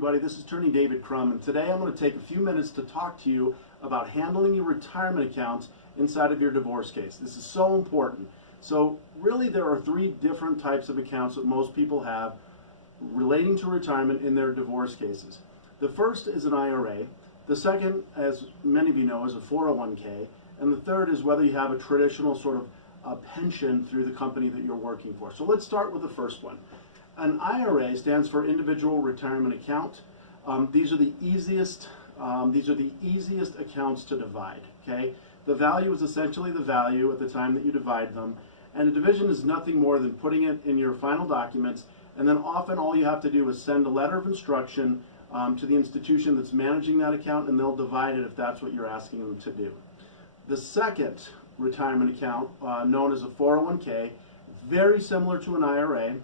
everybody, this is Attorney David Crum, and today I'm going to take a few minutes to talk to you about handling your retirement accounts inside of your divorce case. This is so important. So really there are three different types of accounts that most people have relating to retirement in their divorce cases. The first is an IRA, the second, as many of you know, is a 401k, and the third is whether you have a traditional sort of a pension through the company that you're working for. So let's start with the first one. An IRA stands for Individual Retirement Account. These are the easiest accounts to divide. Okay, the value is essentially the value at the time that you divide them, and a division is nothing more than putting it in your final documents, and then often all you have to do is send a letter of instruction to the institution that's managing that account, and they'll divide it if that's what you're asking them to do. The second retirement account, known as a 401k, very similar to an IRA,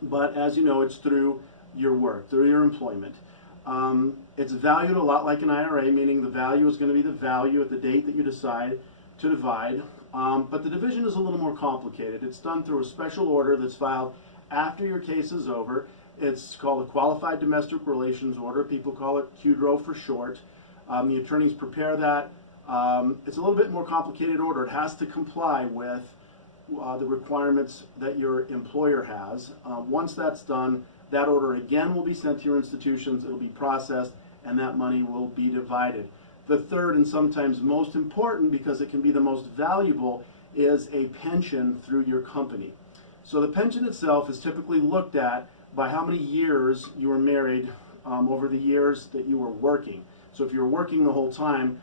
but as you know, it's through your work, through your employment. It's valued a lot like an IRA, meaning the value is going to be the value at the date that you decide to divide, but the division is a little more complicated. It's done through a special order that's filed after your case is over. It's called a Qualified Domestic Relations Order. People call it QDRO for short. The attorneys prepare that. It's a little bit more complicated order. It has to comply with the requirements that your employer has. Once that's done, that order again will be sent to your institutions, it'll be processed, and that money will be divided. The third, and sometimes most important because it can be the most valuable, is a pension through your company. So the pension itself is typically looked at by how many years you were married over the years that you were working. So if you're working the whole time,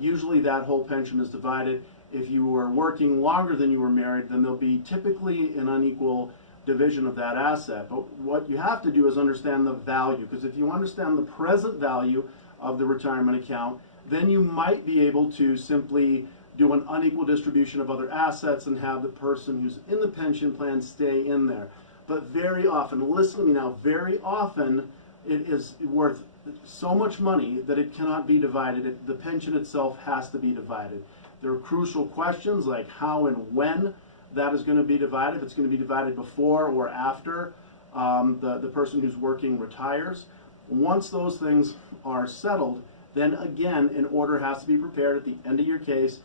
usually that whole pension is divided. If you were working longer than you were married, then there'll be typically an unequal division of that asset. But what you have to do is understand the value, because if you understand the present value of the retirement account, then you might be able to simply do an unequal distribution of other assets and have the person who's in the pension plan stay in there. But very often, listen to me now, very often it is worth so much money that it cannot be divided. The pension itself has to be divided. There are crucial questions like how and when that is going to be divided, if it's going to be divided before or after the person who's working retires. Once those things are settled, then again an order has to be prepared at the end of your case.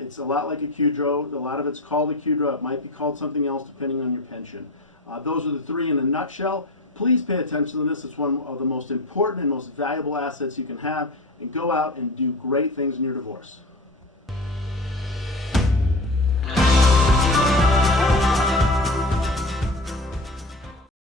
It's a lot like a QDRO. A lot of it's called a QDRO. It might be called something else depending on your pension. Those are the three in a nutshell. Please pay attention to this. It's one of the most important and most valuable assets you can have, and go out and do great things in your divorce.